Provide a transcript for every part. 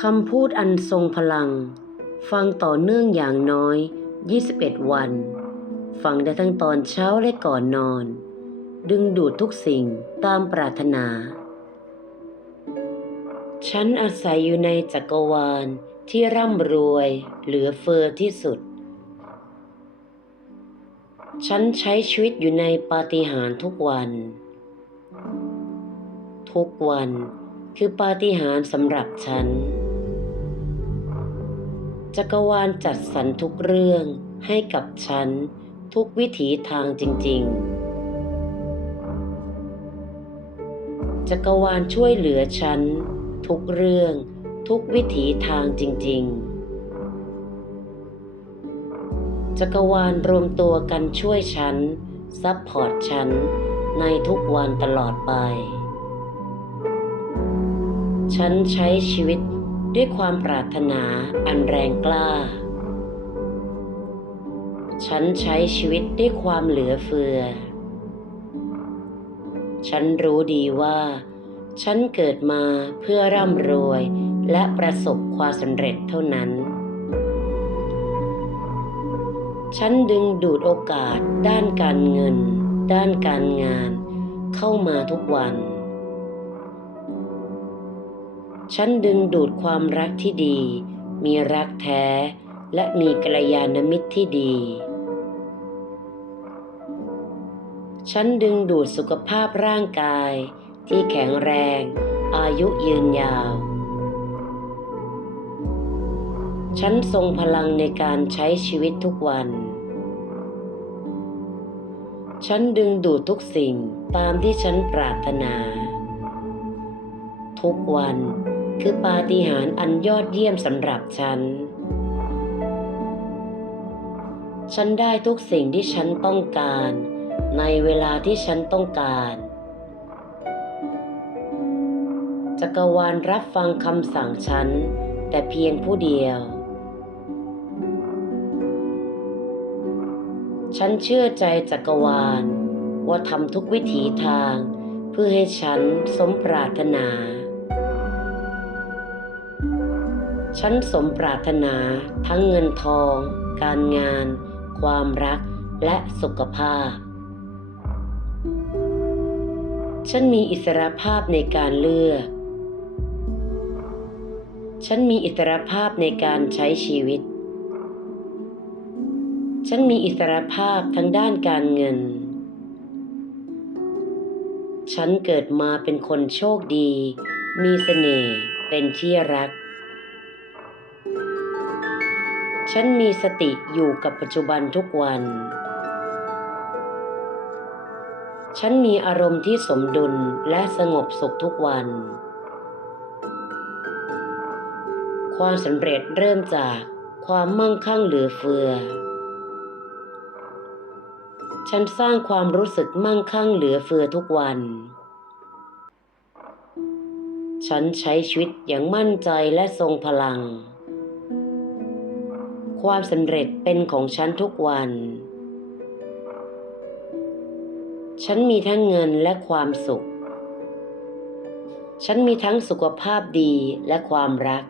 คำพูดอันทรงพลัง ฟังต่อเนื่องอย่างน้อย 21 วัน ฟังได้ทั้งตอนเช้าและก่อนนอน ดึงดูดทุกสิ่งตามปรารถนา ฉันอาศัยอยู่ในจักรวาลที่ร่ำรวยเหลือเฟือที่สุด ฉันใช้ชีวิตอยู่ในปาฏิหาริย์ทุกวัน ทุกวัน คือปาฏิหาริย์สำหรับฉัน จักรวาลจัดสรรทุกเรื่องให้กับฉันทุกวิถีทางจริง ๆ จักรวาลช่วยเหลือฉันทุกเรื่องทุกวิถีทางจริง ๆ จักรวาลรวมตัวกันช่วยฉันซัพพอร์ตฉันในทุกวันตลอดไป ฉันใช้ชีวิตด้วยความปรารถนาอันแรงกล้า ฉันใช้ชีวิตด้วยความเหลือเฟือ ฉันรู้ดีว่า ฉันเกิดมาเพื่อร่ำรวยและประสบความสำเร็จเท่านั้น ฉันดึงดูดโอกาสด้านการเงิน ด้านการงาน เข้ามาทุกวัน ฉันดึงดูดความรักที่ดี มีรักแท้ และมีกัลยาณมิตรที่ดี ฉันดึงดูดสุขภาพร่างกาย ที่แข็งแรง อายุยืนยาว ฉันทรงพลังในการใช้ชีวิตทุกวัน ฉันดึงดูดทุกสิ่งตามที่ฉันปรารถนา ทุกวัน คือปาฏิหาริย์อันยอดเยี่ยมสำหรับฉัน ฉันได้ทุกสิ่งที่ฉันต้องการ ในเวลาที่ฉันต้องการจักรวาลรับฟังคำสั่งฉัน แต่เพียงผู้เดียว ฉันเชื่อใจจักรวาล ว่าทำทุกวิถีทาง เพื่อให้ฉันสมปรารถนา ฉันสมปรารถนาทั้งเงินทอง การงาน ความรักและสุขภาพ ฉันมีอิสรภาพในการเลือก ฉันมีอิสรภาพในการใช้ชีวิต ฉันมีอิสรภาพทั้งด้านการเงิน ฉันเกิดมาเป็นคนโชคดี มีเสน่ห์ เป็นที่รัก ฉันมีสติอยู่กับปัจจุบันทุกวัน ฉันมีอารมณ์ที่สมดุลและสงบสุขทุกวัน ความสำเร็จเริ่มจากความมั่งคั่งเหลือเฟือ ฉันสร้างความรู้สึกมั่งคั่งเหลือเฟือทุกวัน ฉันใช้ชีวิตอย่างมั่นใจและทรงพลัง ความสำเร็จเป็นของฉันทุกวัน ฉันมีทั้งเงินและความสุข ฉันมีทั้งสุขภาพดีและความรัก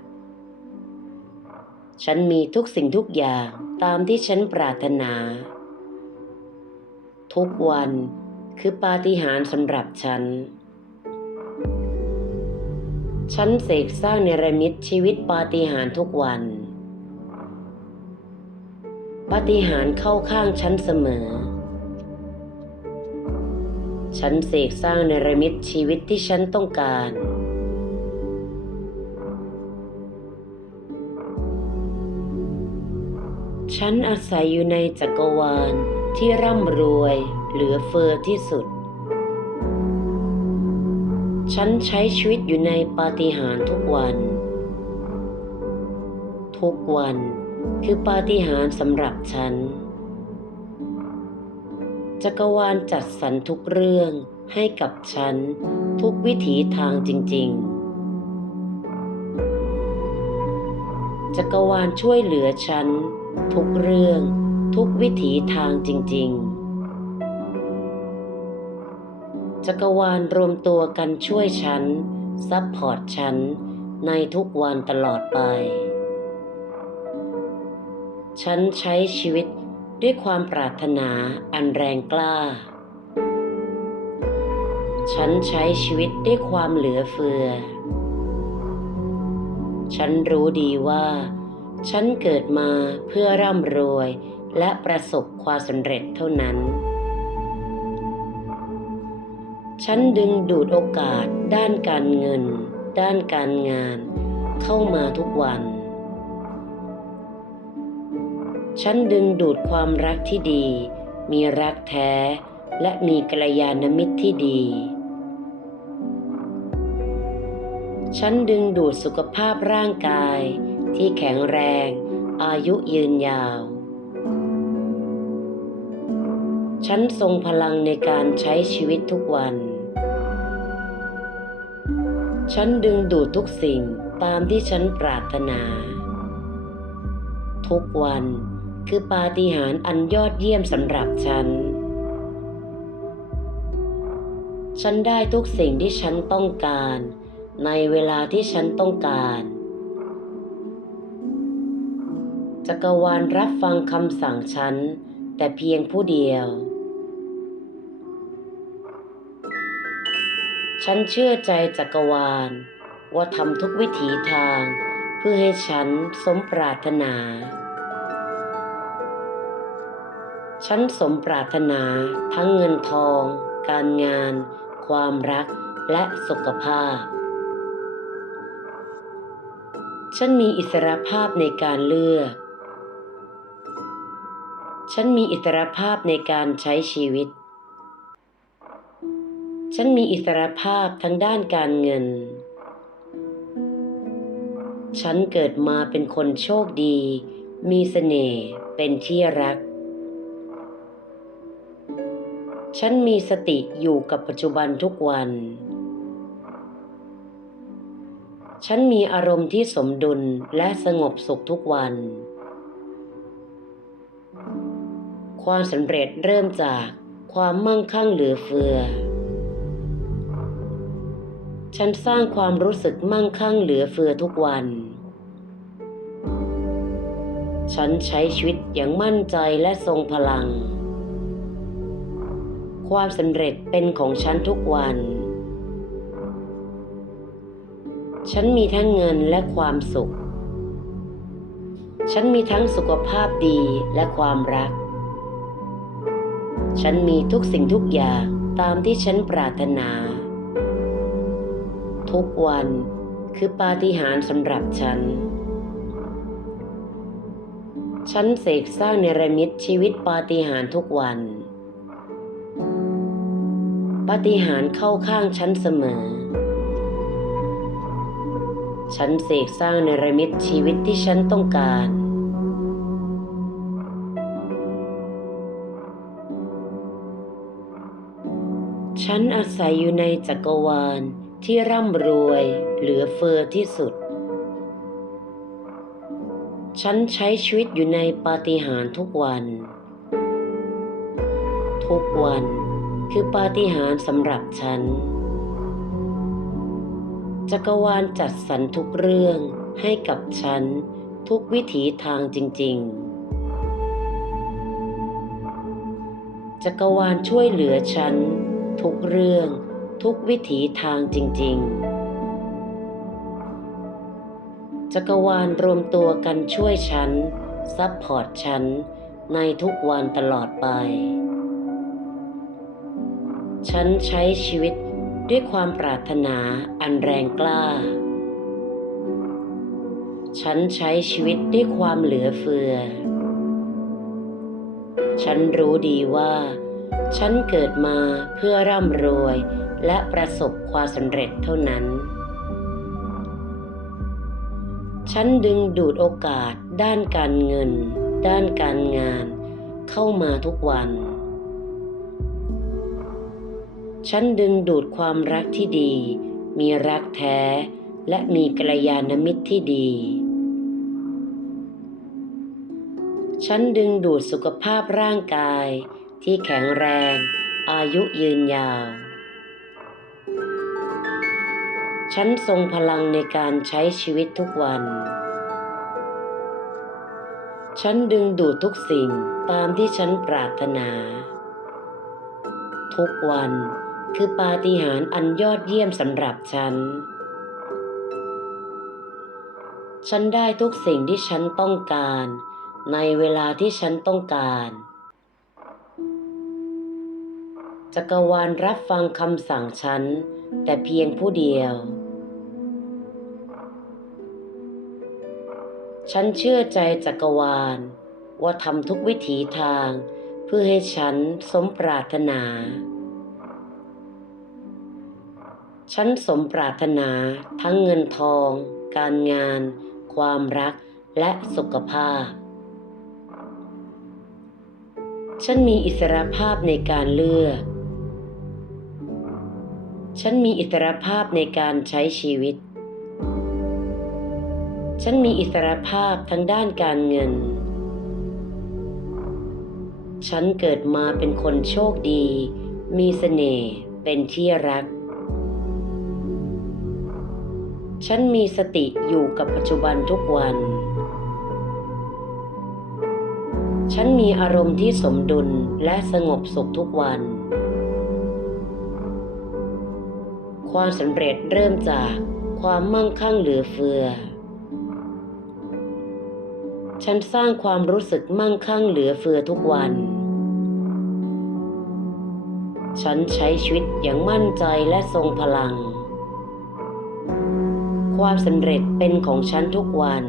ฉันมีทุกสิ่งทุกอย่างตามที่ฉันปรารถนา ทุกวันคือปาฏิหาริย์สำหรับฉัน ฉันเสกสร้างเนรมิตชีวิตปาฏิหาริย์ทุกวัน ปฏิหารเข้าข้างฉันเสมอ ฉันเสกสร้างเนระมิตชีวิตที่ฉันต้องการ ฉันอาศัยอยู่ในจักรวาลที่ร่ำรวยเหลือเฟือที่สุด ฉันใช้ชีวิตอยู่ในปาฏิหาริย์ทุกวัน ทุกวัน คือปาฏิหาริย์สำหรับฉัน จักรวาลจัดสรรทุกเรื่องให้กับฉันทุกวิถีทางจริง ๆ จักรวาลช่วยเหลือฉัน ทุกเรื่อง ทุกวิถีทางจริง ๆ จักรวาลรวมตัวกันช่วยฉันซัพพอร์ตฉันในทุกวันตลอดไป ฉันใช้ชีวิตด้วยความปรารถนาอันแรงกล้า ฉันใช้ชีวิตด้วยความเหลือเฟือ ฉันรู้ดีว่า ฉันเกิดมาเพื่อร่ำรวยและประสบความสำเร็จเท่านั้น ฉันดึงดูดโอกาสด้านการเงิน ด้านการงาน เข้ามาทุกวัน ฉันดึงดูดความรักที่ดี มีรักแท้ และมีกัลยาณมิตรที่ดี ฉันดึงดูดสุขภาพร่างกาย ที่แข็งแรง อายุยืนยาว ฉันทรงพลังในการใช้ชีวิตทุกวัน ฉันดึงดูดทุกสิ่งตามที่ฉันปรารถนา ทุกวัน คือปาฏิหาริย์อันยอดเยี่ยมสำหรับฉัน ฉันได้ทุกสิ่งที่ฉันต้องการ ในเวลาที่ฉันต้องการ จักรวาลรับฟังคำสั่งฉัน แต่เพียงผู้เดียว ฉันเชื่อใจจักรวาล ว่าทำทุกวิถีทาง เพื่อให้ฉันสมปรารถนา ฉันสมปรารถนาทั้งเงินทอง การงาน ความรักและสุขภาพ ฉันมีอิสรภาพในการเลือก ฉันมีอิสรภาพในการใช้ชีวิต ฉันมีอิสรภาพทั้งด้านการเงิน ฉันเกิดมาเป็นคนโชคดี มีเสน่ห์ เป็นที่รัก ฉันมีสติอยู่กับปัจจุบันทุกวัน ฉันมีอารมณ์ที่สมดุลและสงบสุขทุกวัน ความสำเร็จเริ่มจากความมั่งคั่งเหลือเฟือ ฉันสร้างความรู้สึกมั่งคั่งเหลือเฟือทุกวัน ฉันใช้ชีวิตอย่างมั่นใจและทรงพลัง ความสำเร็จเป็นของฉันทุกวัน ฉันมีทั้งเงินและความสุข ฉันมีทั้งสุขภาพดีและความรัก ฉันมีทุกสิ่งทุกอย่างตามที่ฉันปรารถนา ทุกวันคือปาฏิหาริย์สำหรับฉัน ฉันเสกสร้างเนรมิตชีวิตปาฏิหาริย์ทุกวัน ปฏิหารเข้าข้างฉันเสมอ ฉันเสกสร้างเนระมิตชีวิตที่ฉันต้องการ ฉันอาศัยอยู่ในจักรวาลที่ร่ำรวยเหลือเฟือที่สุด ฉันใช้ชีวิตอยู่ในปาฏิหาริย์ทุกวัน ทุกวัน คือปาฏิหาริย์สำหรับฉัน จักรวาลจัดสรรทุกเรื่องให้กับฉันทุกวิถีทางจริง ๆ จักรวาลช่วยเหลือฉัน ทุกเรื่อง ทุกวิถีทางจริง ๆ จักรวาลรวมตัวกันช่วยฉันซัพพอร์ตฉันในทุกวันตลอดไป ฉันใช้ชีวิตด้วยความปรารถนาอันแรงกล้า ฉันใช้ชีวิตด้วยความเหลือเฟือ ฉันรู้ดีว่า ฉันเกิดมาเพื่อร่ำรวยและประสบความสำเร็จเท่านั้น ฉันดึงดูดโอกาสด้านการเงิน ด้านการงาน เข้ามาทุกวัน ฉันดึงดูดความรักที่ดี มีรักแท้ และมีกัลยาณมิตรที่ดี ฉันดึงดูดสุขภาพร่างกาย ที่แข็งแรง อายุยืนยาว ฉันทรงพลังในการใช้ชีวิตทุกวัน ฉันดึงดูดทุกสิ่งตามที่ฉันปรารถนา ทุกวัน คือปาฏิหาริย์อันยอดเยี่ยมสำหรับฉัน ฉันได้ทุกสิ่งที่ฉันต้องการ ในเวลาที่ฉันต้องการจักรวาลรับฟังคำสั่งฉัน แต่เพียงผู้เดียว ฉันเชื่อใจจักรวาล ว่าทำทุกวิถีทาง เพื่อให้ฉันสมปรารถนา ฉันสมปรารถนาทั้งเงินทอง การงาน ความรักและสุขภาพ ฉันมีอิสรภาพในการเลือก ฉันมีอิสรภาพในการใช้ชีวิต ฉันมีอิสรภาพทั้งด้านการเงิน ฉันเกิดมาเป็นคนโชคดี มีเสน่ห์ เป็นที่รัก ฉันมีสติอยู่กับปัจจุบันทุกวัน ฉันมีอารมณ์ที่สมดุลและสงบสุขทุกวัน ความสำเร็จเริ่มจากความมั่งคั่งเหลือเฟือ ฉันสร้างความรู้สึกมั่งคั่งเหลือเฟือทุกวัน ฉันใช้ชีวิตอย่างมั่นใจและทรงพลัง ความสำเร็จเป็นของฉันทุกวัน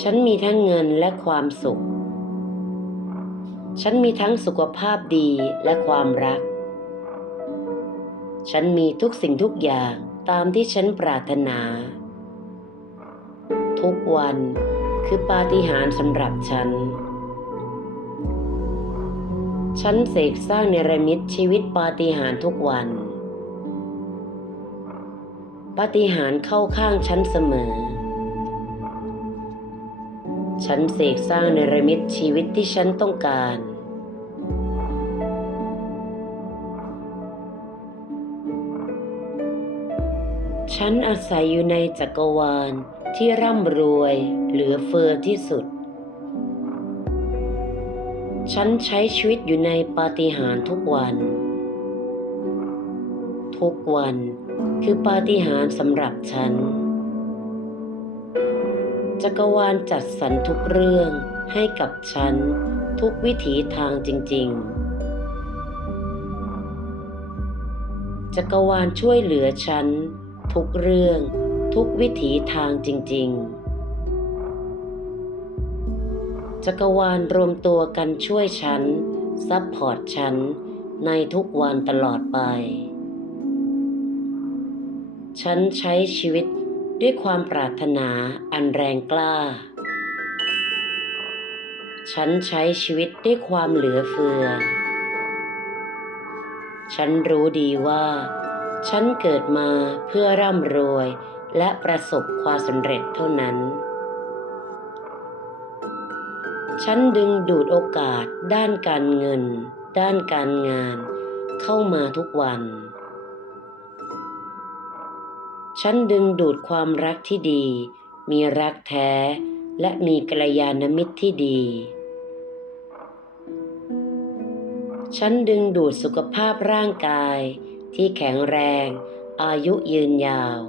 ฉันมีทั้งเงินและความสุข ฉันมีทั้งสุขภาพดีและความรัก ฉันมีทุกสิ่งทุกอย่างตามที่ฉันปรารถนา ทุกวันคือปาฏิหาริย์สำหรับฉัน ฉันเสกสร้างเนรมิตชีวิตปาฏิหาริย์ทุกวัน ปาฏิหาริย์เข้าข้างฉันเสมอ ฉันเสกสร้างเนระมิตชีวิตที่ฉันต้องการ ฉันอาศัยอยู่ในจักรวาลที่ร่ำรวยเหลือเฟือที่สุด ฉันใช้ชีวิตอยู่ในปาฏิหาริย์ทุกวัน ทุกวัน คือปาฏิหาริย์สำหรับฉัน จักรวาลจัดสรรทุกเรื่องให้กับฉันทุกวิถีทางจริง ๆ จักรวาลช่วยเหลือฉัน ทุกเรื่อง ทุกวิถีทางจริง ๆ จักรวาลรวมตัวกันช่วยฉันซัพพอร์ตฉันในทุกวันตลอดไป ฉันใช้ชีวิตด้วยความปรารถนาอันแรงกล้า ฉันใช้ชีวิตด้วยความเหลือเฟือ ฉันรู้ดีว่า ฉันเกิดมาเพื่อร่ำรวยและประสบความสำเร็จเท่านั้น ฉันดึงดูดโอกาสด้านการเงิน ด้านการงาน เข้ามาทุกวัน ฉันดึงดูดความรักที่ดี มีรักแท้ และมีกัลยาณมิตรที่ดี ฉันดึงดูดสุขภาพร่างกาย ที่แข็งแรง อายุยืนยาว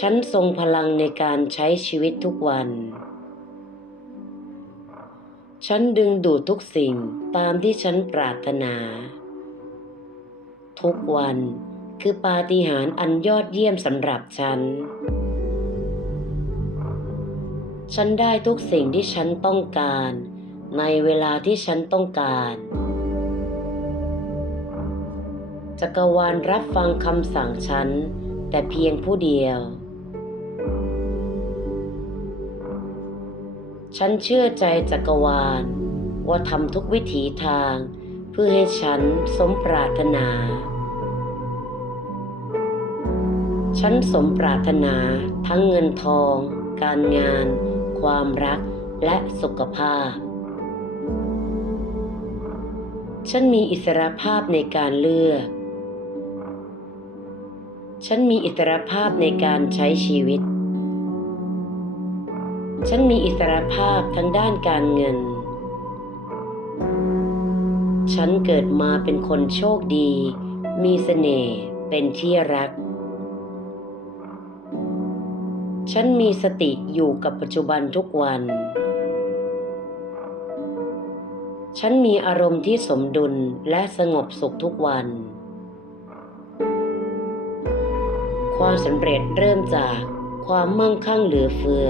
ฉันทรงพลังในการใช้ชีวิตทุกวัน ฉันดึงดูดทุกสิ่งตามที่ฉันปรารถนาทุกวัน คือปาฏิหาริย์อันยอดเยี่ยมสำหรับฉัน ฉันได้ทุกสิ่งที่ฉันต้องการ ในเวลาที่ฉันต้องการจักรวาลรับฟังคำสั่งฉัน แต่เพียงผู้เดียว ฉันเชื่อใจจักรวาล ว่าทำทุกวิถีทาง เพื่อให้ฉันสมปรารถนา ฉันสมปรารถนาทั้งเงินทอง การงาน ความรักและสุขภาพ ฉันมีอิสรภาพในการเลือก ฉันมีอิสรภาพในการใช้ชีวิต ฉันมีอิสรภาพทั้งด้านการเงิน ฉันเกิดมาเป็นคนโชคดี มีเสน่ห์ เป็นที่รัก ฉันมีสติอยู่กับปัจจุบันทุกวัน ฉันมีอารมณ์ที่สมดุลและสงบสุขทุกวัน ความสำเร็จเริ่มจากความมั่งคั่งเหลือเฟือ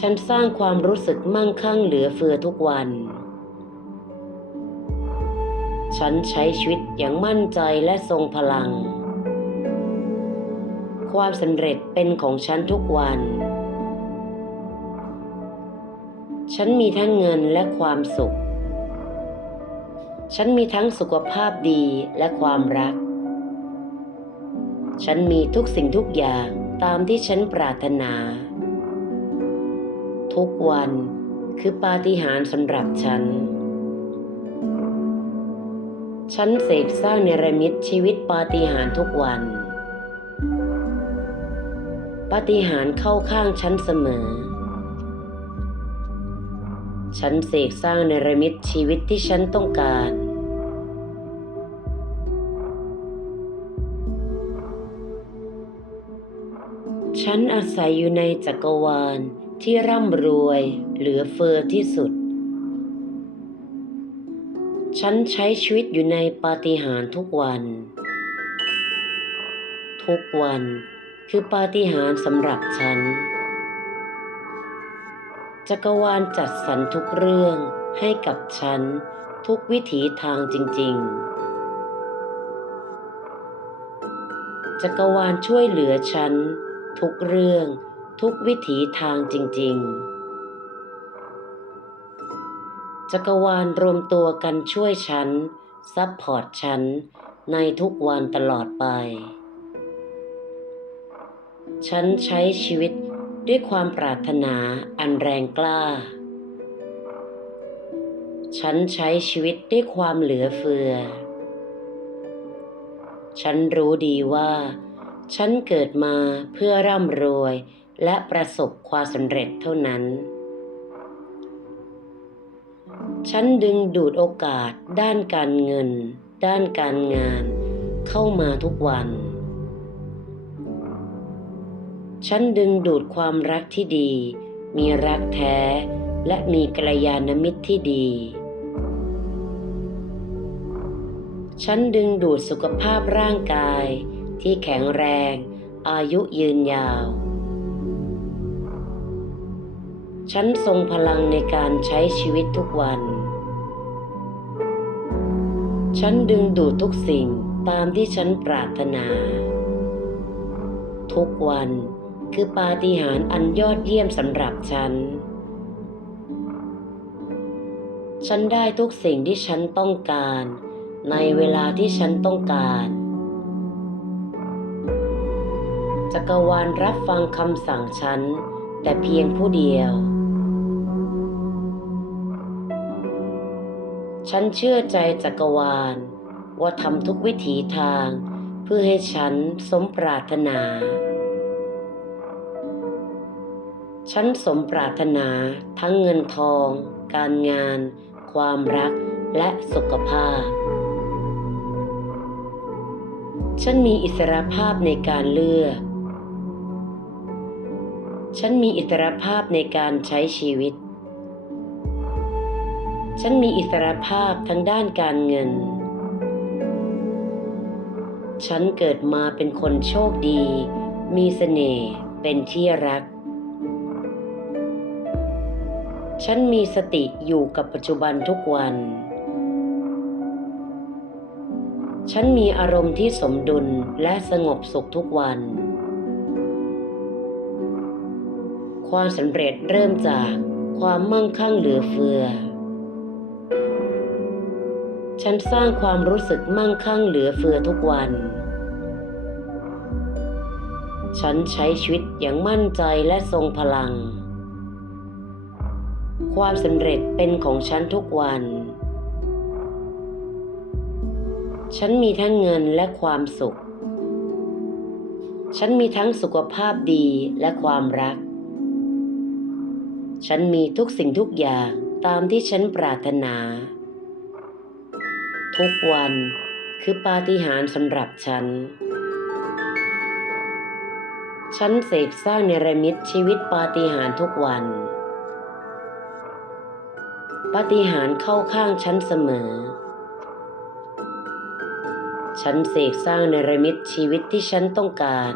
ฉันสร้างความรู้สึกมั่งคั่งเหลือเฟือทุกวัน ฉันใช้ชีวิตอย่างมั่นใจและทรงพลัง ความสำเร็จเป็นของฉันทุกวัน ฉันมีทั้งเงินและความสุข ฉันมีทั้งสุขภาพดีและความรัก ฉันมีทุกสิ่งทุกอย่างตามที่ฉันปรารถนา ทุกวันคือปาฏิหาริย์สำหรับฉัน ฉันเสกสร้างเนรมิตชีวิตปาฏิหาริย์ทุกวัน ปาฏิหาริย์เข้าข้างฉันเสมอ ฉันเสกสร้างเนรมิตชีวิตที่ฉันต้องการ ฉันอาศัยอยู่ในจักรวาลที่ร่ำรวยเหลือเฟือที่สุด ฉันใช้ชีวิตอยู่ในปาฏิหาริย์ทุกวัน ทุกวัน คือปาฏิหาริย์สำหรับฉัน จักรวาลจัดสรรทุกเรื่องให้กับฉันทุกวิถีทางจริง ๆ จักรวาลช่วยเหลือฉัน ทุกเรื่องทุกวิถีทางจริง ๆ จักรวาลรวมตัวกันช่วยฉันซัพพอร์ตฉันในทุกวันตลอดไป ฉันใช้ชีวิตด้วยความปรารถนาอันแรงกล้า ฉันใช้ชีวิตด้วยความเหลือเฟือ ฉันรู้ดีว่า ฉันเกิดมาเพื่อร่ำรวยและประสบความสำเร็จเท่านั้น ฉันดึงดูดโอกาสด้านการเงิน ด้านการงาน เข้ามาทุกวัน ฉันดึงดูดความรักที่ดี มีรักแท้ และมีกัลยาณมิตรที่ดี ฉันดึงดูดสุขภาพร่างกาย ที่แข็งแรง อายุยืนยาว ฉันทรงพลังในการใช้ชีวิตทุกวัน ฉันดึงดูดทุกสิ่งตามที่ฉันปรารถนา ทุกวัน คือปาฏิหาริย์อันยอดเยี่ยมสำหรับฉัน ฉันได้ทุกสิ่งที่ฉันต้องการ ในเวลาที่ฉันต้องการจักรวาลรับฟังคำสั่งฉัน แต่เพียงผู้เดียว ฉันเชื่อใจจักรวาล ว่าทำทุกวิถีทาง เพื่อให้ฉันสมปรารถนา ฉันสมปรารถนาทั้งเงินทอง การงาน ความรักและสุขภาพ ฉันมีอิสรภาพในการเลือก ฉันมีอิสรภาพในการใช้ชีวิต ฉันมีอิสรภาพทั้งด้านการเงิน ฉันเกิดมาเป็นคนโชคดี มีเสน่ห์ เป็นที่รัก ฉันมีสติอยู่กับปัจจุบันทุกวัน ฉันมีอารมณ์ที่สมดุลและสงบสุขทุกวัน ความสำเร็จเริ่มจากความมั่งคั่งเหลือเฟือ ฉันสร้างความรู้สึกมั่งคั่งเหลือเฟือทุกวัน ฉันใช้ชีวิตอย่างมั่นใจและทรงพลัง ความสำเร็จเป็นของฉันทุกวัน ฉันมีทั้งเงินและความสุข ฉันมีทั้งสุขภาพดีและความรัก ฉันมีทุกสิ่งทุกอย่างตามที่ฉันปรารถนา ทุกวันคือปาฏิหาริย์สำหรับฉัน ฉันเสกสร้างเนรมิตชีวิตปาฏิหาริย์ทุกวัน ปาฏิหาริย์เข้าข้างฉันเสมอ ฉันเสกสร้างเนรมิตชีวิตที่ฉันต้องการ